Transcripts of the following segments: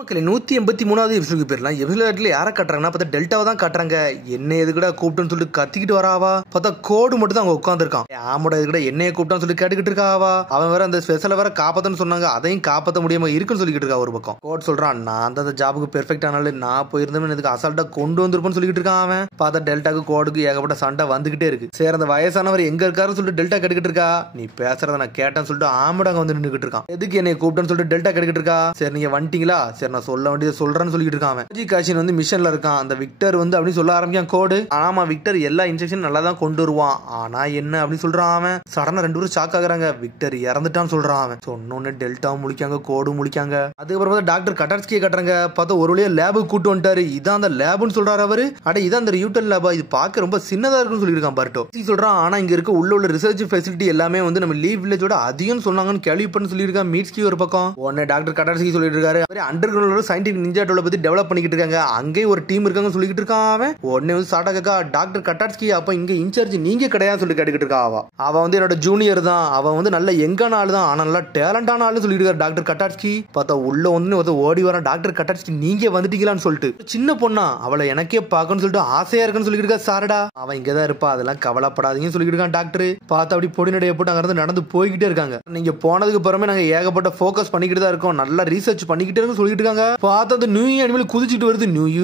மக்களே 183வது எபிசோடுக்கு போயிடலாம். எபிசோட்ல யாரை காட்டுறாங்கன்னா பார்த்தா டெல்டாவை தான் காட்டுறாங்க. என்ன எதுக்கடா கூப்பிட்டுன்னு சொல்லிட்டு கத்திக்கிட்டு வராவா, பார்த்தா கோடு மட்டும் தான் அங்க உட்காந்துருக்கான். ஆமாடா எதுக்கடா என்னைய கூப்பிட்டான்னு சொல்லி கேட்டுக்கிட்டு இருக்காவா. அவன் வேற அந்த ஸ்பெஷலை வேற காப்பாத்தன்னு சொன்னாங்க, அதையும் காப்பாற்ற முடியாம இருக்குன்னு சொல்லிக்கிட்டு இருக்கா. ஒரு பக்கம் கோட் சொல்றான், நான் அந்த ஜாபுக்கு பெர்ஃபெக்ட் ஆனால நான் போயிருந்தேன், எனக்கு அசால்ட்டா கொண்டு வந்திருப்பேன்னு சொல்லிட்டு இருக்கான். அவன் பார்த்தா டெல்டாக்கு கோடுக்கு ஏகப்பட்ட சண்டை வந்துகிட்டே இருக்கு. சரி அந்த வயசானவர் எங்க இருக்காருன்னு சொல்லிட்டு டெல்டா கேட்டுக்கிட்டு இருக்கா. நீ பேசுறத நான் கேட்டேன்னு சொல்லிட்டு ஆம்படாங்க வந்து நின்றுகிட்டு இருக்கான். எதுக்கு என்னை கூப்பிட்டேன்னு சொல்லிட்டு டெல்டா கேட்டுக்கிட்டு இருக்கா. சரி நீங்க வந்துட்டீங்களா, சரி நான் சொல்ல வேண்டியது சொல்றேன்னு சொல்லிட்டு இருக்கான். காஷின் வந்து மிஷன்ல இருக்கான். அந்த விக்டர் வந்து அப்படின்னு சொல்ல ஆரம்பிக்கான் கோடு. ஆமா விக்டர் எல்லா இன்ஸ்ட்ரக்ஷன் நல்லா தான் கொண்டு வருவான், ஆனா என்ன அப்படின்னு சொல்றான் அவன். சடனா ரெண்டு பேரும் ஷாக் ஆகுறாங்க. விக்டர் இறந்துட்டான்னு சொல்றான் அவன். சொன்னோன்னு டெல்டா முழிக்காங்க, கோடு முழிக்காங்க. அதுக்கப்புறம் டாக்டர் கட்டார்ஸ்கியை கட்டுறாங்க. பார்த்தா ஒரு வழியா லேபுக்கு கூட்டு வந்துட்டாரு. இதான் அந்த லேப்னு சொல்றாரு அவரு. அட இதான் அந்த ரியூட்டன் லேபா, இது பார்க்க ரொம்ப சின்னதா இருக்குன்னு சொல்லியிருக்கான் பர்ட்டோ சொல்றான். ஆனா இங்க இருக்க உள்ள ரிசர்ச் ஃபெசிலிட்டி எல்லாமே வந்து நம்ம லீவ் வில்லேஜோட அதிகம் சொன்னாங்கன்னு கேள்விப்பட்டு சொல்லியிருக்கான் மீட்ஸ்கி ஒரு பக்கம். உடனே டாக்டர் கட்டார்ஸ்கி சொல்லிட்டு இருக்காரு, அண்டர் கிரவுண்ட்ல சயின்டிபிக் நிஞ்சா டூலை பத்தி டெவலப் பண்ணிக்கிட்டு இருக்காங்க, அங்கே ஒரு டீம் இருக்காங்க சொல்லிட்டு இருக்கான் அவன். உடனே வந்து சாட்டாக்கா டாக்டர் கட்டார்ஸ்கி அப்ப இங்க இன்சார்ஜ் நீங்க கிடையாது சொல்லி கேட்டுக்கிட்டு இருக்கா. அவ வந்து என்னோட ஜூனியர் தான், அவன் வந்து நல்ல எங்கான ஆளு தான், ஆனா நல்லா டேலண்டான ஆளு சொல்லிட்டு இருக்காரு டாக்டர் கட்டார்ஸ்கி. பார்த்தா உள்ள வந்து ஓடி வர டாக்டர் கட்டார்ஸ்கி நீங்க வந்துட்டீங்களான்னு சொல்லிட்டு. சின்ன பொண்ணா அவளை எனக்கே பார்க்கணும்னு சொல்லிட்டு ஆசையா இருக்குன்னு சொல்லிட்டு இருக்கா சாரடா. அவன் இங்கதான் இருப்பா, அதெல்லாம் கவலைப்படாதீங்கன்னு சொல்லிட்டு இருக்கான் டாக்டர். பார்த்து அப்படி பொடி நடைய போட்டு அங்க இருந்து நடந்து போய்கிட்டே இருக்காங்க. நீங்க போனதுக்கு அப்புறமே நாங்க ஏகப்பட்ட போக்கஸ் பண்ணிக்கிட்டு தான் இருக்கோம், நல்லா ரீசர்ச் பண்ணிக்கிட்டே இருக்குன்னு சொல்லிட்டு இருக்காங்க. பார்த்து அந்த நியூ அனிமல் குதிச்சுட்டு வருது, நியூ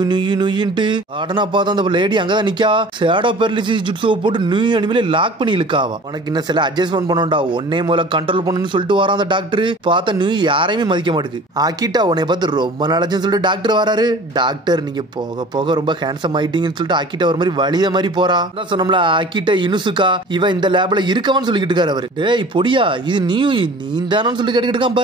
ஆடனா பார்த்தா அந்த லேடி அங்கதான் நிக்கா. ஷேடோ பெரலிசிஸ் ஜுட்ஸுவை போட்டு நியூ அனிமலை லாக் பண்ணி இழுக்காவா. உனக்கு இன்னும் சில அட்ஜஸ்ட்மெண்ட் பண்ணோம்டா, ஒன்னே மூலம் கண்ட்ரோல் பண்ணணும்னு சொல்லிட்டு வரான் அந்த டாக்டர். பார்த்தா நியூ யாரையுமே மதிக்க மாட்டேங்குது. ஆக்கிட்டா உன்னை பார்த்து ரொம்ப நாளாச்சுன்னு சொல்லிட்டு டாக்டர் வராரு. டாக்டர் நீங்க போக போக ரொம்ப ஹேண்ட்ஸம் ஆயிட்டீங்கன்னு சொல்லிட்டு ஆக்கிட்டா ஒரு மாதிரி வலித மாதிரி போறா. சொன்னோம்ல ஆக்கிட்ட இனுசுக்கா இவ இந்த லேப்ல இருக்கவான்னு சொல்லிக்கிட்டு இருக்காரு அவரு. டேய் பொடியா இது நீ தானு சொல்லி கேட்டுக்கிட்டு இருக்கான்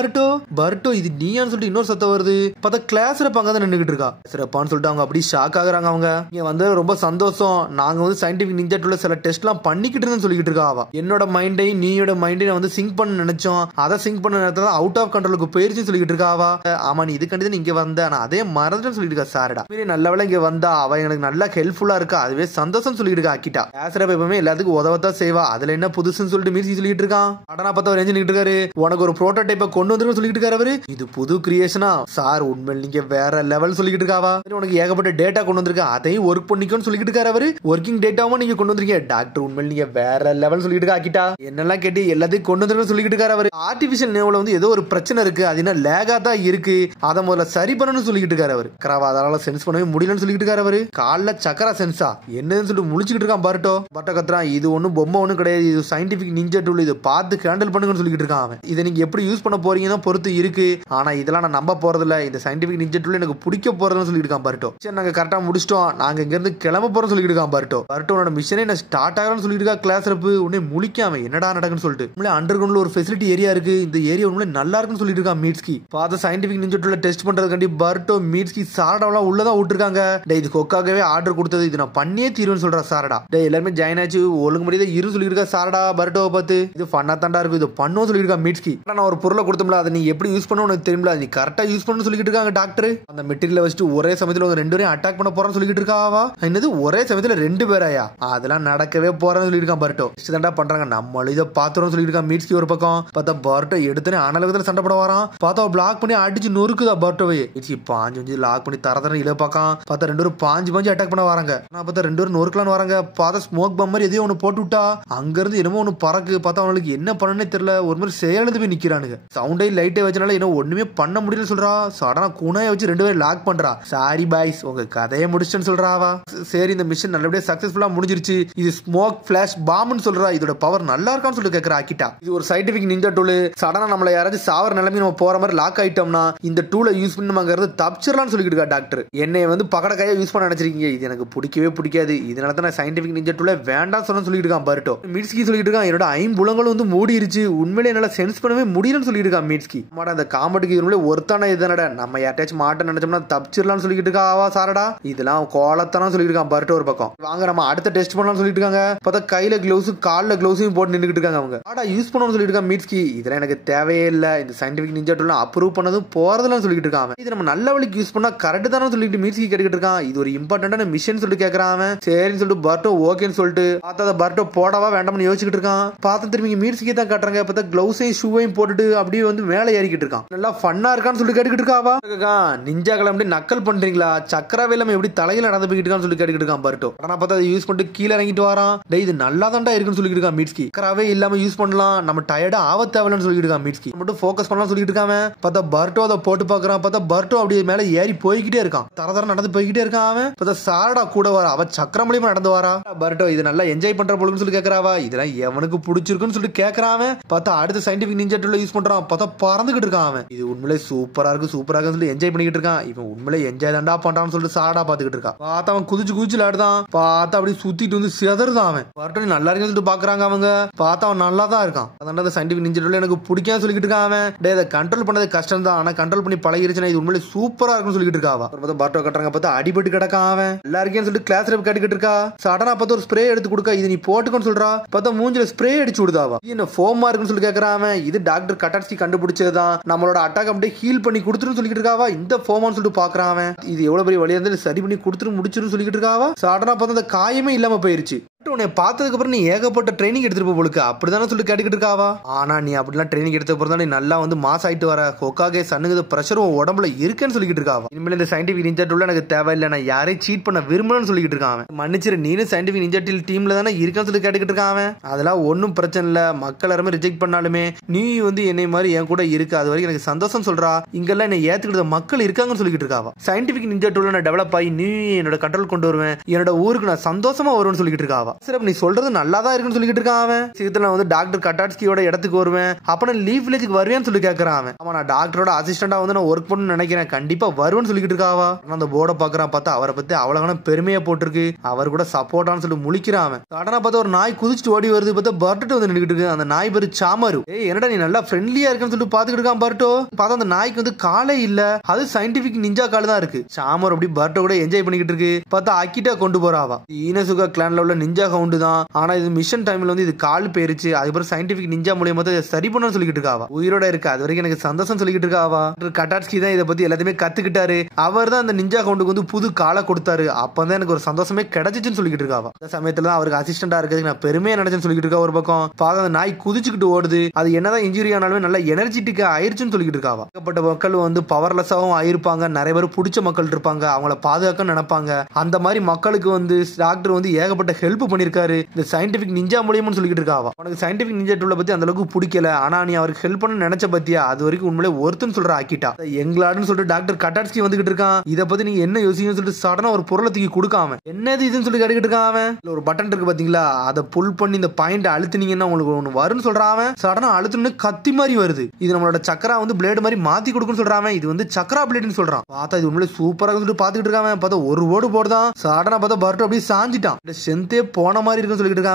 பர்ட்டோ இது நீயான்னு சொல்லிட்டு இன்னொரு சத்தம் வருது. பார்த்தா கிளாஸ் ரப்பாங்க தான் நின்றுகிட்டு இருக்கா. சிறப்பான்னு சொல்லிட்டு அவங்க அப்படி ஷாக் ஆகுறாங்க. அவங்க இங்க வந்து ரொம்ப சந்தோஷம், நாங்க வந்து சயின்டிபிக் நிஞ்சா டூல்ல சில டெஸ்ட் எல்லாம் பண்ணிக்கிட்டு இருந்தேன்னு சொல்லிக்கிட்டு இருக்கா. அவ என்னோட மைண்டையும் நீயோட மைண்டையும் வந்து சிங்க் பண்ண நினைச்சோம், அதை சிங்க் பண்ண நேரத்துல அவுட் ஆஃப் கண்ட்ரோலுக்கு போயிருச்சுன்னு சொல்லிக்கிட்டு இருக்கா. அவ ஆமா நீ இது கண்டிதான் இங்க வந்த, நான் அதே மறந்துன்னு சொல்லிட்டு இருக்கா. சாரடா நல்ல வேலை இங்க வந்தா, அவ எனக்கு நல்லா ஹெல்ப்ஃபுல்லா இருக்கா, அதுவே சந்தோஷம் சொல்லிட்டு இருக்கா. ஆக்கிட்டா பேசுறப்ப எப்பவுமே எல்லாத்துக்கும் உதவத்தான் செய்வா, அதுல என்ன புதுசுன்னு சொல்லிட்டு மீறி சொல்லிட்டு இருக்கான். அடனா பார்த்தா ஒரு என்ஜின் இருக்காரு, உனக்கு ஒரு புரோட்டோடைப்பை கொண்டு வந்து சொல்லிட்டு இருக்காரு அவரு. இது புது கிரியேஷனா சார், உண்மையில் நீங்க வேற லெவல் சொல்லிட்டு இருக்காவா. உனக்கு ஏகப்பட்ட டேட்டா கொண்டு வந்திருக்க, அதையும் ஒர்க் பண்ணிக்கோன்னு சொல்லிட்டு இருக்காரு அவரு. ஒர்க்கிங் டேட்டாவும் நீங்க கொண்டு வந்திருக்கீங்க டாக்டர், உண்மையில் நீங்க வேற லெவல் சொல்லிட்டு இருக்கா. ஆக்கிட்டா என்னெல்லாம் கேட்டு எல்லாத்தையும் கொண்டு வந்து சொல்லிட்டு இருக்காரு அவரு. ஆர்டிபிஷியல் நேவ்ல வந்து ஏதோ ஒரு பிரச்சனை இருக்கு, அது என்ன லேகா தான் இருக்கு, அதை முதல்ல சரி பண்ணணும்னு சொல்லிட்டு இருக்காரு அவரு. கராவா அதனால சென்ஸ் பண்ணவே முடியலன்னு சொல்லிட்டு இருக்காரு அவரு. கால்ல சக்கரா சென்ஸா என்னன்னு சொல்லிட்டு முழிச்சுக்கிட்டு இருக்கான் பர்ட்டோ கத்துறான். இது ஒன்னும் பொம்மை ஒன்னும் கிடையாது, இது சயின்டிபிக் நிஞ்சா டூல், இது பார்த்து ஹேண்டில் பண்ணுங்கன்னு சொல்லிட்டு இருக்கான் அவன். இதை நீங்க எப்படி யூஸ் பண்ண போறீங்கன்னா பொறுத்து இருக்கு, ஆனா இதெல்லாம் நான் நம்ப போறது இல்ல, இந்த சயின்டிபிக் நிஞ்சா டூல் எனக்கு பிடிக்க போறதுன்னு சொல்லிட்டு இருக்கான் பர்ட்டோ. சரி நாங்க கரெக்டா முடிச்சிட்டோம், நாங்க இங்க இருந்து கிளம்ப போறோம் சொல்லிட்டு இருக்கான் பர்ட்டோ. பர்ட்டோட மிஷனே நான் ஸ்டார்ட் ஆகணும்னு சொல்லிட்டு இருக்கா. கிளாஸ் ரப்பு உடனே முழிக்காம என்னடா நடக்குன்னு சொல்லிட்டு அண்டர் கிரவுண்ட்ல ஒரு ஃபெசிலிட்டி ஏரியா இருக்கு, இந்த ஏரியா உண்மையிலே நல்லா இருக்குன்னு சொல்லிட்டு இருக்கான் மீட்ஸ்கி. பார்த்த சயின்டிபிக் நிஞ்சா டூல்ல டெஸ்ட் பண்றதுக்காண்டி பர்ட்டோ மீட்ஸ்கி சாரடாவெல்லாம் உள்ளதான் விட்டுருக்காங்க. இது கொக்காகவே ஆர்டர் கொடுத்தது, இது நான் பண்ணியே தீருன்னு சொல்றா சாரடா. டே எல்லாருமே ஜாயின் ஆச்சு, ஒழுங்கு முடியாத இரு சொல்லிட்டு இருக்கா சாரடா பர்ட்டோவை பார்த்து. இது ஃபன்னா தாண்டா இருக்கும், இது பண்ணும் சொல்லிட்டு இருக்கா மீட்ஸ்கி. நான் ஒரு பொருளை கொடுத்தோம்ல, அதை நீ எப்படி யூஸ் பண்ண உனக்கு தெரியும்ல, நீ கரெக்டா யூஸ் பண்ணு சொல்லிட்டு இருக்காங்க டாக்டர். அந்த மெட்டீரியல் வச்சுட்டு ஒரே சமயத்துல ரெண்டு பேரும் அட்டாக் பண்ண போறான்னு சொல்லிட்டு இருக்காவா. என்னது ஒரே சமயத்துல ரெண்டு பேராயா, அதெல்லாம் நடக்கவே போறேன்னு சொல்லிட்டு இருக்கான் பர்ட்டோ. தாண்டா பண்றாங்க, நம்மளும் இதை பாத்துறோம் சொல்லிட்டு இருக்கான் மீட்ஸ்கி ஒரு பக்கம். பார்த்தா பர்ட்டோ எடுத்துனே அனலகத்துல சண்டை போட வரான். பார்த்தா பிளாக் பண்ணி அடிச்சு நொறுக்குதா பர்ட்டோவே. பாஞ்சு லாக் பண்ணி தர இதை பார்க்கான். பார்த்தா ரெண்டு பேரும் பாஞ்சு அட்டாக் பண்ண வராங்க. நான் பார்த்தா ரெண்டு பேரும் நொறுக்கலான்னு வராங்க. பார்த்தா ஸ்மோக் பம் மாதிரி எதையோ ஒன்று போட்டு விட்டா அங்க இருந்து என்னமோ ஒன்று பறக்கு. பார்த்தா அவனுக்கு என்ன பண்ணனே தெரியல, ஒரு மாதிரி செயலந்து போய் நிக்கிறானுங்க. சவுண்டே லைட்டே வச்சனால என்ன ஒண்ணுமே பண்ண முடியல சொல்றா. சடனா குணைய வச்சு ரெண்டு பேரும் லாக் பண்றா. சாரி பாய்ஸ் உங்க கதையை முடிச்சுன்னு சொல்றாவா. சரி இந்த மிஷன் நல்லபடியா சக்சஸ்ஃபுல்லா முடிஞ்சிருச்சு, இது ஸ்மோக் பிளாஷ் பாம்னு சொல்றா. இதோட பவர் நல்லா இருக்கான்னு சொல்லி கேட்கற ஆக்கிட்டா. இது ஒரு சயின்டிபிக் நிஞ்சா டூல், சடனா நம்மள யாராச்சும் சாவர நிலைமை நம்ம போற மாதிரி லாக் ஆயிட்டோம்னா இந்த டூலை யூஸ் பண்ணி நம்ம தப்பிச்சிடலாம்னு சொல்லிட்டு இருக்கா டாக்டர். என்னை வந்து பக்கடக்கையா யூஸ் பண்ண நினைச்சிருக்கீங்க, இது எனக்கு பிடிக்கவே பிடிக்காது, இதனால தான் நான் சயின்டிபிக் நிஞ்சா டூலை வேண்டாம் சொல்லிட்டு இருக்கான் பர்ட்டோ. மீட்ஸ்கி சொல்லிட்டு இருக்கான், என்னோட ஐம்புலங்களும் வந்து மூடிருச்சு, உண்மையிலே என்னால சென்ஸ் பண்ணவே முடியலன்னு சொல்லிட்டு இருக்கான் மீட்ஸ்கி. மாட்டா அந்த காமெடிக்கு இதுல ஒருத்தான இதுதானடா, நம்ம யார்ட்டாச்சும் மாட்ட நினைச்சோம்னா தப்பிச்சிடலாம்னு சொல்லிட்டு இருக்கா ஆவா சாரடா. இதெல்லாம் கோலத்தான சொல்லிட்டு இருக்கான் பர்ட்டோ ஒரு பக்கம். வாங்க நம்ம அடுத்த டெஸ்ட் பண்ணலாம்னு சொல்லிட்டு இருக்காங்க. பார்த்தா கையில கிளவுஸ் கால்ல கிளவுஸையும் போட்டு நின்றுட்டு இருக்காங்க அவங்க. ஆடா யூஸ் பண்ணணும்னு சொல்லிட்டு இருக்கான் மீட்ஸ்கி. இதெல்லாம் எனக்கு தேவையே இல்ல, இந்த சயின்டிபிக் நிஞ்சா டூல் அப்ரூவ் பண்ணதும் போறதுலாம் சொல்லிட்டு இருக்காங்க. இது நம்ம நல்ல வழிக்கு யூஸ் பண்ணா கரெக்ட் தானே சொல்லிட்டு மீட்ஸ்கி கேட்டுக்கிட்டு இருக்கான். இது ஒரு இம்பார்ட்டன்டான மிஷன் சொல்லிட்டு கேட்கறான் அவன். சரின்னு சொல்லிட்டு பர்ட்டோ ஓகேன்னு சொல்லிட்டு பார்த்தா பர்ட்டோ போடவா வேண்டாம்னு யோசிச்சுட்டு இருக்கான். பார்த்து திரும்பி மீட்ஸ்கி தான் காட்டுறாங்க. பார்த்தா கிளவுஸையும் ஷூவையும் போட்டுட்டு அப்படியே வந்து மேலே ஏறிக்கிட்டு இருக்கான். நல்லா ஃபன்னா இருக்கான்னு சொல்லிட்டு கேட்டுக்கிட்டு இருக்கா. இருக்காவா. நிஞ்சா கிளம்பி நக்கல் பண்றீங்களா, சக்கராவே இல்லாம எப்படி தலையில நடந்து போய்கிட்டு இருக்கான்னு சொல்லி கேட்டுக்கிட்டு இருக்கான் பர்ட்டோ. ஆனா பார்த்தா அதை யூஸ் பண்ணிட்டு கீழே இறங்கிட்டு வரான். டேய் இது நல்லா தான்டா இருக்குன்னு சொல்லிட்டு இருக்கான் மீட்ஸ்கி. சக்கராவே இல்லாம யூஸ் பண்ணலாம், நம்ம டயர்டா ஆவத்தேவலன்னு சொல்லிட்டு இருக்கான் மீட்ஸ்கி. மட்டும் ஃபோக்கஸ் பண்ணலாம் சொல்லிட்டு இருக்காம பார்த்தா பர்ட்டோ அதை போட்டு பாக்குறான். பார்த்தா பர்ட்டோ அப்படியே மேல ஏறி போய்கிட்டே இருக்கான், தர நடந்து போய்கிட்டே இருக்கான். அவன் பார்த்தா சாரடா கூட வரா, அவ சக்கர மூலியமா நடந்து வரா. பர்ட்டோ இது நல்லா என்ஜாய் பண்ற போலுன்னு சொல்லி கேக்குறாவா. இதெல்லாம் எவனுக்கு பிடிச்சிருக்குன்னு சொல்லிட்டு கேக்குறான். பார்த்தா அடுத்த சயின்டிபிக் நிஞ்சா டூல் யூஸ் பண்றான். பார்த்தா பறந்துகிட்டு இருக்கான் அவன். இது உண்மையிலே சூப்பரா இருக்கு சூப்பரா இருக்குன்னு சொல்லி என்ஜாய் பண்ணிக்கிட்டு இருக்கான். இவன் உண்மையிலே என்ஜாய் தான்டா பண்றான்னு சொல்லிட்டு சாடா பாத்துக்கிட்டு இருக்கான். பார்த்தா அவன் குதிச்சு விளையாடுதான். பார்த்தா அப்படி சுத்திட்டு வந்து சிதறுதான் அவன். பர்ட்டோ நல்லா இருக்குன்னு சொல்லிட்டு பாக்குறாங்க அவங்க. பார்த்தா அவன் நல்லா தான் இருக்கான். அதான் சயின்டிபிக் நிஞ்சா டூல் எனக்கு பிடிக்காம சொல்லிட்டு இருக்கான் அவன். டே இதை கண்ட்ரோல் பண்ணது கஷ்டம் தான், ஆனா கண்ட்ரோல் பண்ணி பழகிருச்சுன்னா இது உண்மையிலே சூப்பரா இருக்குன்னு சொல்லிட்டு இருக்காவா. பர்ட்டோ கட்டுறாங்க பார்த்தா அடிபட்டு கிடக்கான் அவன். எல்லாருக்கும் சொல்லிட்டு கிளாஸ் ரேப் கேட்டுக்கிட்டு இருக்கா. சடனா பார்த்து ஒரு ஸ்ப்ரே எடுத்து கொடுக்க, இது நீ போட்டுக்கன்னு சொல்றா. பார்த்தா மூஞ்சில ஸ்ப்ரே அடிச்சு விடுதாவா. என்ன ஃபோமா இருக்குன்னு சொல்லி கேக்குறான். இது டாக்டர் கட்டாட்ஸ்கி கண்டுபிடிச்சதுதான், நம்மளோட அட்டாக் அப்படியே ஹீல் பண்ணி கொடுத்துருன்னு சொல்லிட்டு இருக்காவா. இந்த ஃபோமான்னு சொல்லிட்டு பாக்குறான். இது எவ்வளவு பெரிய வழியா இருந்தாலும் சரி பண்ணி கொடுத்துட்டு முடிச்சிருன்னு சொல்லிட்டு இருக்காவா. சடனா பார்த்தா அந்த காயமே இல்லாம போயிருச்சு. உன்னை பார்த்ததுக்கு அப்புறம் நீ ஏகப்பட்ட ட்ரைனிங் எடுத்துட்டு போலுக்கு அப்படிதானே சொல்லி கேட்டுக்கிட்டு இருக்காவா. ஆனா நீ அப்படிலாம் ட்ரைனிங் எடுத்த அப்புறம் நீ நல்லா வந்து மாஸ் ஆயிட்டு வர. ஹோக்காகே சன்னுக்கு பிரஷர் உடம்புல இருக்குன்னு சொல்லிட்டு இருக்காவா. இனிமேல் இந்த சயின்டிபிக் நிஞ்சா டூல் எனக்கு தேவையில்லை, நான் யாரையும் சீட் பண்ண விரும்பலன்னு சொல்லிட்டு இருக்கான். மன்னிச்சிரு, நீனும் சயின்டிபிக் நிஞ்சா டீம்ல தானே இருக்கன்னு சொல்லி கேட்டுக்கிட்டு இருக்கான். அதெல்லாம் ஒன்னும் பிரச்சனை இல்ல, மக்கள் எல்லாருமே ரிஜெக்ட் பண்ணாலுமே நீ வந்து என்னை மாதிரி என் கூட இருக்கு, அது வரைக்கும் எனக்கு சந்தோஷம் சொல்றா. இங்கெல்லாம் என்னை ஏத்துக்கிட்ட மக்கள் இருக்காங்கன்னு சொல்லிட்டு இருக்காவா. சயின்டிபிக் நிஞ்சா டூல் நான் டெவலப் ஆகி நீ என்னோட கண்ட்ரோல் கொண்டு வருவேன், என்னோட ஊருக்கு நான் சந்தோஷமா வருவேன்னு சொல்லிட்டு இருக்காவா. சரி நீ சொல்றது நல்லா தான் இருக்குன்னு சொல்லிட்டு இருக்கான். அவன் சீக்கிரத்துல வந்து டாக்டர் கட்டாட்ஸ்கியோட இடத்துக்கு வருவேன், அப்ப நான் லீவ் வில்லேஜுக்கு வருவேன்னு சொல்லி கேட்கறான். அவன் ஆமா நான் டாக்டரோட அசிஸ்டண்டா வந்து நான் ஒர்க் பண்ணணும்னு நினைக்கிறேன், கண்டிப்பா வருவேன்னு சொல்லிட்டு இருக்காவா. அந்த போர்டை பாக்குறான். பார்த்தா அவரை பத்தி அவ்வளவு பெருமையா போட்டிருக்கு, அவர் கூட சப்போர்ட்டான்னு சொல்லி முழிக்கிறான். அவன் சடனா பார்த்தா ஒரு நாய் குதிச்சுட்டு ஓடி வருது. பார்த்தா பர்ட்டோ வந்து நின்றுட்டு இருக்கு. அந்த நாய் பேரு சாமரு. ஏய் என்னடா நீ நல்லா ஃப்ரெண்ட்லியா இருக்குன்னு சொல்லிட்டு பாத்துக்கிட்டு இருக்கான் பர்ட்டோ. பார்த்தா அந்த நாய்க்கு வந்து காலே இல்ல, அது சயின்டிபிக் நிஞ்சா கால் தான் இருக்கு. சாமர் அப்படி பர்ட்டோ கூட என்ஜாய் பண்ணிக்கிட்டு இருக்கு. பார்த்தா அக்கிட்டா கொண்டு போறாவா. ஈனசுகா கிளான்ல உள்ள நிஞ்சா கவுண்டு தான், ஆனா இது மிஷன் டைம்ல வந்து இது கால் போயிருச்சு, அதுக்கப்புறம் சயின்டிபிக் நிஞ்சா மூலியமா சரி பண்ணு சொல்லிட்டு இருக்காவா. உயிரோட இருக்கு, அது வரைக்கும் எனக்கு சந்தோஷம் சொல்லிட்டு இருக்காவா. கட்டாட்ஸ்கி தான் இதை பத்தி எல்லாத்தையுமே கத்துக்கிட்டாரு, அவர் தான் அந்த நிஞ்சா கவுண்டுக்கு வந்து புது காலை கொடுத்தாரு, அப்பதான் எனக்கு ஒரு சந்தோஷமே கிடைச்சிச்சுன்னு சொல்லிட்டு இருக்காவா. அந்த சமயத்துல தான் அவருக்கு அசிஸ்டண்டா இருக்கிறதுக்கு நான் பெருமையா நினைச்சேன்னு சொல்லிட்டு இருக்கா. ஒரு பக்கம் பார்க்க அந்த நாய் குதிச்சுக்கிட்டு ஓடுது, அது என்னதான் இன்ஜுரி ஆனாலுமே நல்ல எனர்ஜெட்டிக்கா ஆயிருச்சுன்னு சொல்லிட்டு இருக்காவா. ஏகப்பட்ட மக்கள் வந்து பவர்லெஸ்ஸாவும் ஆயிருப்பாங்க, நிறைய பேர் பிடிச்ச மக்கள் இருப்பாங்க, அவங்கள பாதுகாக்க நினைப்பாங்க. அந்த மாதிரி மக்களுக்கு வந்து டாக்டர் வந்து ஏகப்பட்ட ஹெல்ப் பண்ணிருக்காரு இந்த சயின்டிபிக் நிஞ்சா மூலியமா சொல்லிட்டு இருக்காவா. உனக்கு சயின்டிபிக் நிஞ்சா டூலை பத்தி அந்த அளவுக்கு பிடிக்கல, ஆனா நீ அவருக்கு ஹெல்ப் பண்ண நினைச்ச பத்தியா, அது வரைக்கும் உண்மையிலே ஒருத்தன்னு சொல்ற ஆக்கிட்டா. எங்களாடுன்னு சொல்லிட்டு டாக்டர் கட்டாட்ஸ்கி வந்துகிட்டு இருக்கான். இதை பத்தி நீங்க என்ன யோசிக்கணும்னு சொல்லிட்டு சடனா ஒரு பொருளை தூக்கி கொடுக்காம என்னது இதுன்னு சொல்லி கேட்டுக்கிட்டு இருக்கான். அவன் ஒரு பட்டன் இருக்கு பாத்தீங்களா, அதை புல் பண்ணி இந்த பாயிண்ட் அழுத்தினீங்கன்னா உங்களுக்கு ஒண்ணு வரும்னு சொல்றான். அவன் சடனா அழுத்துன்னு கத்தி மாதிரி வருது, இது நம்மளோட சக்கரா வந்து பிளேடு மாதிரி மாத்தி கொடுக்குன்னு சொல்றான். இது வந்து சக்கரா பிளேடுன்னு சொல்றான். பார்த்தா இது உண்மையிலே சூப்பரா சொல்லிட்டு பாத்துக்கிட்டு இருக்கான். பார்த்தா ஒரு ஓடு போடுதான், சடனா பார்த்தா பர்ட்டோ அப்படியே சாஞ்சிட்டான். செந்தே போன மாதிரி இருக்குன்னு சொல்லிட்டு இருக்கான்.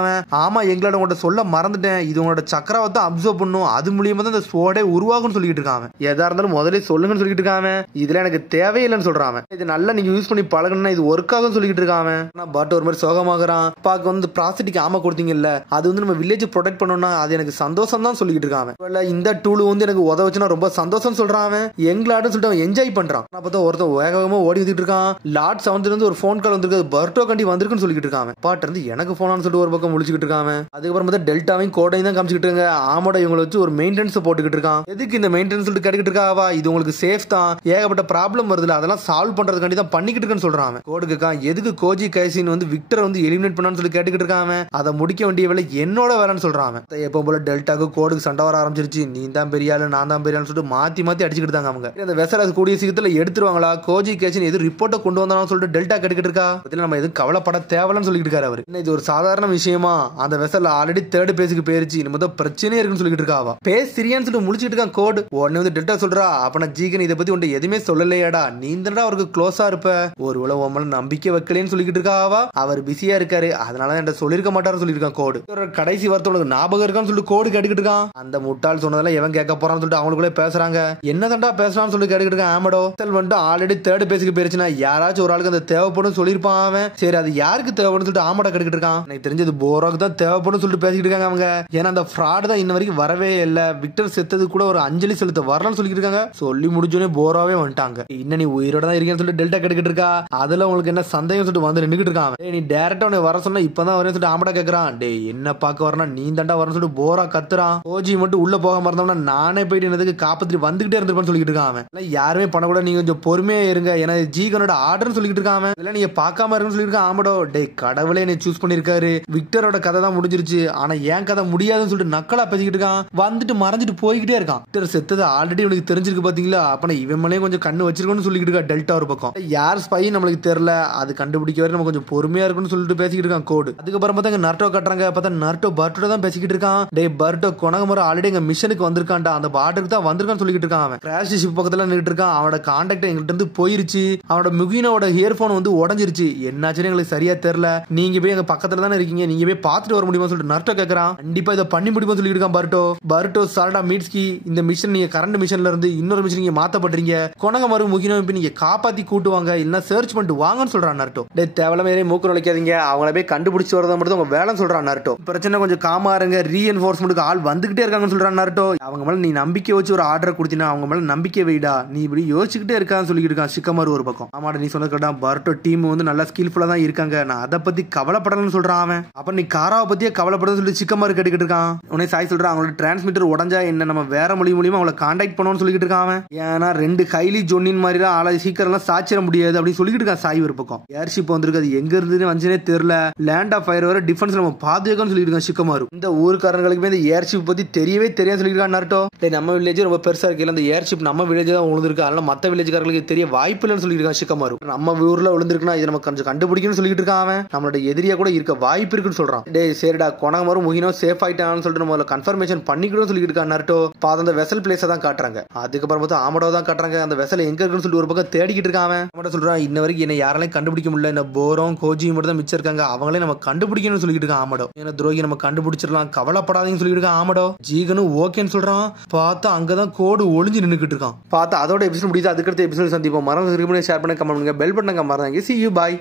ஆமா எங்களோட உங்கள்ட்ட சொல்ல மறந்துட்டேன், இது உங்களோட சக்கராவை தான் அப்சர்வ் பண்ணும், அது மூலியமா தான் இந்த சோடே உருவாகும்னு சொல்லிட்டு இருக்காங்க. எதா இருந்தாலும் முதல்ல சொல்லுங்கன்னு சொல்லிட்டு இருக்காங்க. இதுல எனக்கு தேவையில்லைன்னு சொல்றாங்க. இது நல்லா நீங்க யூஸ் பண்ணி பழகணும்னா இது ஒர்க் ஆகும் சொல்லிட்டு இருக்காங்க. பட் ஒரு மாதிரி சோகமாகறான். பாக்க வந்து பிராஸ்டிக் ஆமா கொடுத்தீங்கல்ல, அது வந்து நம்ம வில்லேஜ் ப்ரொடெக்ட் பண்ணணும்னா அது எனக்கு சந்தோஷம் தான் சொல்லிட்டு இருக்காங்க. இந்த டூல் வந்து எனக்கு உதவுச்சுன்னா ரொம்ப சந்தோஷம் சொல்றான். எங்களாடும் சொல்லிட்டு என்ஜாய் பண்றான். பார்த்தா ஒருத்தன் வேக வேகமா ஓடி வந்துட்டு இருக்கான். லார்ட் சவுண்ட்ல இருந்து ஒரு போன் கால் வந்திருக்கு, பர்ட்டோ கண்டி வந்திருக்குன்னு சொல்லிட்டு இருக்காங்க. பாட்டு இருந்து எனக்கு போனான்னு சொல்லிட்டு ஒரு பக்கம் முழிச்சுக்கிட்டு இருக்காங்க. அதுக்கப்புறம் பார்த்தா டெல்டாவையும் கோடையும் தான் காமிச்சிட்டு இருக்காங்க. ஆமோட இவங்களை வச்சு ஒரு மெயின்டெனன்ஸ் போட்டுக்கிட்டு இருக்கான். எதுக்கு இந்த மெயின்டெனன்ஸ் சொல்லிட்டு கேட்டுக்கிட்டு இருக்காவா. இது உங்களுக்கு சேஃப் தான், ஏகப்பட்ட ப்ராப்ளம் வருதுல, அதெல்லாம் சால்வ் பண்றதுக்காண்டி தான் பண்ணிக்கிட்டு இருக்கேன்னு சொல்றான். கோடுக்கு எதுக்கு கோஜி கைசின் வந்து விக்டர் வந்து எலிமினேட் பண்ணான்னு சொல்லி கேட்டுக்கிட்டு இருக்காங்க. அதை முடிக்க வேண்டிய வேலை என்னோட வேலைன்னு சொல்றாங்க. எப்போ போல டெல்டாக்கு கோடுக்கு சண்டை வர ஆரம்பிச்சிருச்சு. நீ தான் பெரிய ஆளு நான் தான் பெரிய ஆளு சொல்லிட்டு மாத்தி மாத்தி அடிச்சுக்கிட்டு இருக்காங்க. அவங்க அந்த வெசல கூடிய சீக்கிரத்துல எடுத்துருவாங்களா, கோஜி கைசின் எது ரிப்போர்ட்டை கொண்டு வந்தாலும் சொல்லிட்டு டெல்டா கேட்டுக்கிட்டு இருக்கா. நம்ம எதுவும் கவலைப்பட தேவைன்னு சொல்லிட்டு இருக்காரு அவர். இது ஒரு சாதாரண விஷயமா, அந்த வெசல் ஆல்ரெடி தேர்ட் பேஸுக்கு போயிருச்சு, நம்ம தான் பிரச்சனையே இருக்குன்னு சொல்லிட்டு இருக்காவா. பேஸ் சிரியான்னு சொல்லிட்டு முடிச்சிட்டு இருக்கான் கோட். உடனே வந்து டெல்டா சொல்றா, அப்ப ஜீகன் இதை பத்தி உன்ட்ட எதுவுமே சொல்லலையாடா, நீ தான்டா அவருக்கு க்ளோஸா இருப்ப, ஒருவேளை உன் நம்பிக்கை வைக்கலன்னு சொல்லிட்டு இருக்காவா. அவர் பிஸியா இருக்காரு, அதனால என்கிட்ட சொல்லிருக்க மாட்டாரு சொல்லிருக்கான் கோடு. கடைசி வார்த்தை உனக்கு ஞாபகம் இருக்கான்னு சொல்லிட்டு கோடு கேட்டுக்கிட்டு இருக்கான். அந்த முட்டாள் சொன்னதெல்லாம் எவன் கேட்க போறான்னு சொல்லிட்டு அவங்களுக்குள்ளே பேசுறாங்க. என்னதான்டா பேசுறான்னு சொல்லி கேட்டுக்கிட்டு இருக்கான். ஆமடோ வந்துட்டு ஆல்ரெடி தேர்ட் பேஸுக்கு போயிருச்சுன்னா யாராச்சும் ஒரு ஆளுக்கு அந்த தேவைப்படும் சொல்லிருப்பான் அவன். சரி அது யாருக்கு தேவைப்படும் சொல்லிட்டு ஆமடா கேட்டுக்கிட்டு கேட்டுக்கிட்டு இருக்கான். எனக்கு தெரிஞ்சது போராக்கு தான் தேவைப்படும் சொல்லிட்டு பேசிக்கிட்டு இருக்காங்க அவங்க. ஏன்னா அந்த ஃப்ராட் தான் இன்ன வரைக்கும் வரவே இல்ல, விக்டர் செத்தது கூட ஒரு அஞ்சலி செலுத்த வரலாம்னு சொல்லிட்டு இருக்காங்க. சொல்லி முடிஞ்சோடனே போராவே வந்துட்டாங்க. இன்னும் நீ உயிரோட தான் இருக்கேன்னு சொல்லிட்டு டெல்டா கேட்டுக்கிட்டு இருக்கா. அதுல உங்களுக்கு என்ன சந்தேகம் சொல்லிட்டு வந்து நின்னுக்கிட்டு இருக்கான். நீ டேரக்டா உன்னை வர சொன்னா இப்பதான் வரேன்னு சொல்லிட்டு ஆம்படா கேக்குறான். டே என்ன பாக்க வரனா நீ தாண்டா வரணும் சொல்லிட்டு போரா கத்துறான். ஓஜி மட்டும் உள்ள போக மறந்தோம்னா நானே போயிட்டு என்னதுக்கு காப்பத்தி வந்துகிட்டே இருந்திருப்பேன்னு சொல்லிட்டு இருக்கான் அவன். யாருமே பண்ணக்கூட நீங்க கொஞ்சம் பொறுமையா இருங்க, ஏன்னா ஜீகனோட ஆர்டர்னு சொல்லிட்டு இருக்கான். இல்ல நீங்க பாக்காம இருக்குன்னு சொல்லிருக்கான் ஆமடோ. டே கடவுளே என்னை சூஸ் பண்ணிருக்காரு, விக்டரோட கதை தான் முடிஞ்சிருச்சு, ஆனா ஏன் கதை முடியாதுன்னு சொல்லிட்டு நக்கலா பேசிக்கிட்டு இருக்கான். வந்துட்டு மறைஞ்சிட்டு போய்கிட்டே இருக்கான். விக்டர் செத்தது ஆல்ரெடி உனக்கு தெரிஞ்சிருக்கு பாத்தீங்களா, அப்ப இவன் மேலே கொஞ்சம் கண்ணு வச்சிருக்கோன்னு சொல்லிட்டு இருக்கா டெல்டா ஒரு பக்கம். யார் ஸ்பை நம்மளுக்கு தெரியல, அது கண்டுபிடிக்க வரை நம்ம கொஞ்சம் பொறுமையா இருக்குன்னு சொல்லிட்டு பேசிக்கிட்டு இருக்கான் கோடு. அதுக்கப்புறம் பார்த்தா நர்டோ கட்டுறாங்க. பார்த்தா நர்டோ பர்ட்டோ தான் பேசிக்கிட்டு இருக்கான். டே பர்ட்டோ கொனகமுறை ஆல்ரெடி எங்க மிஷனுக்கு வந்திருக்கான்டா, அந்த பார்டருக்கு தான் வந்திருக்கான்னு சொல்லிட்டு இருக்கான். அவன் கிராஷ் ஷிப் பக்கத்துல நின்னுட்டு இருக்கான். அவனோட கான்டாக்ட் எங்கிட்ட இருந்து போயிருச்சு, அவனோட முகினோட இயர்போன் வந்து உடஞ்சிருச்சு, என்னாச்சுன்னு எங்களுக்கு சரியா தெரியல, நீங்க போய் எங்க பக்கத்துல தானே இருக்கீங்க, நீங்க போய் பாத்துட்டு வர முடியுமா சொல்லிட்டு நர்டோ கேக்குறான். கண்டிப்பா இதை பண்ணி முடியுமா சொல்லிட்டு இருக்கான் பர்ட்டோ. பர்ட்டோ சால்டா மீட்ஸ்கி, இந்த மிஷன் நீங்க கரண்ட் மிஷன்ல இருந்து இன்னொரு மிஷன் நீங்க மாத்தப்படுறீங்க, கொனகமரு முகினோ நீங்க காப்பாத்தி கூட்டுவாங்க, இல்ல சர்ச் பண்ணிட்டு வாங்கன்னு சொல்றான் நர்டோ. டே தேவலமே மூக்கு நுழைக்காதீங்க, அவங்கள போய் கண்டுபிடிச்சு வரத மட்டும் உங்க வேலை சொல்றான் நர்டோ. பிரச்சனை கொஞ்சம் காமா இருங்க, ரீஎன்ஃபோர்ஸ்மெண்ட்டுக்கு ஆள் வந்துகிட்டே இருக்காங்கன்னு சொல்றான் நர்டோ. அவங்க மேல நீ நம்பிக்கை வச்சு ஒரு ஆர்டர் கொடுத்தீங்கன்னா அவங்க மேல நம்பிக்கை வைடா, நீ இப்படி யோசிச்சுக்கிட்டே இருக்கான்னு சொல்லிட்டு இருக்கான் ஷிக்கமாரு ஒரு பக்கம். ஆமாடா நீ சொன்ன கேட்டா பர்ட்டோ டீம் வந்து நல்லா ஸ்கில்ஃபுல்லா தான் இருக்காங்க, நான் அதை பத்தி கவலைப்படலன்னு சொல்றான் அவன். அப்ப நீ காராவை பத்தியே கவலைப்பட சொல்லி ஷிக்கமாரு கேட்டுக்கிட்டு இருக்கான். உடனே சாய் சொல்றான் அவங்களோட டிரான்ஸ்மிட்டர் உடஞ்சா என்ன நம்ம வேற மொழி மூலியமா அவங்களை கான்டாக்ட் பண்ணணும்னு சொல்லிட்டு இருக்கான் அவன். ஏன்னா ரெண்டு கைலி ஜொன்னின் மாதிரி தான் ஆளை சீக்கிரம் எல்லாம் சாச்சிட முடியாது அப்படின்னு சொல்லிட்டு இருக்கான் சாய் ஒரு பக்கம். ஏர்ஷிப் வந்திருக்கு, அது எங்க இருந்து வந்துச்சுனே தெரியல, லேண்ட் ஆஃப் ஃபயர் வர டிஃபென்ஸ் நம்ம பாதுகாக்கணும்னு சொல்லிட்டு இருக்கான் ஷிக்கமாரு. இந்த ஊர்க்காரங்களுக்குமே இந்த ஏர்ஷிப் பத்தி தெரியவே தெரியாது சொல்லிருக்கான் நர்டோ. நம்ம வில்லேஜ் ரொம்ப பெருசா இருக்கு, அந்த ஏர்ஷிப் நம்ம வில்லேஜ் தான் விழுந்திருக்கு, அதனால மத்த வில்லேஜ்காரங்களுக்கு தெரிய வாய்ப்பு இல்லைன்னு சொல்லிருக்கான் ஷிக்கமாரு. நம்ம ஊர்ல விழுந்திருக்குன்னா இது நம்ம கொஞ்சம் கண்டுபிடிக்கணும்னு சொல்லிட்டு இருக்கான் அவன். நம்மளோட எதிரியா கூட இருக்க வாய்ப்பு இருக்குன்னு சொல்றான். டே சரிடா கொனகமரு முகினோ சேஃப் ஆயிட்டான்னு சொல்லிட்டு நம்ம கன்ஃபர்மேஷன் பண்ணிக்கணும்னு சொல்லிட்டு இருக்கான் நர்டோ. பாத அந்த வெசல் பிளேஸை தான் காட்டுறாங்க. அதுக்கப்புறம் பார்த்தா ஆமடோ தான் காட்டுறாங்க. அந்த வெசல் எங்க இருக்குன்னு சொல்லிட்டு ஒரு பக்கம் தேடிக்கிட்டு இருக்கான் அவன். ஆமடோ சொல்றான் இன்ன வரைக்கும் என்ன யாராலையும் கண்டுபிடிக்க முடியல, இந்த போரும் கோஜி மட்டும் தான் மிச்சம் இருக்காங்க, அவங்களே நம்ம கண்டுபிடிக்கணும்னு சொல்லிட்டு இருக்கான் ஆமடோ. ஏன்னா துரோகி நம்ம கண்டுபிடிச்சிடலாம், கவலைப்படாதீங்கன்னு சொல்லிட்டு இருக்கான் ஆமடோ. ஜீகனும் ஓகேன்னு சொல்றான். பார்த்தா அங்கதான் கோடு ஒளிஞ்சு நின்னுக்கிட்டு இருக்கான். பார்த்தா அதோட எபிசோட் முடியுது. அதுக்கடுத்த எபிசோட் சந்திப்போம். மறந்து ஷேர் பண்ண கமெண்ட் பண்ணுங்க, பெல் பட்டனை மறந்தாங்க. See you, bye.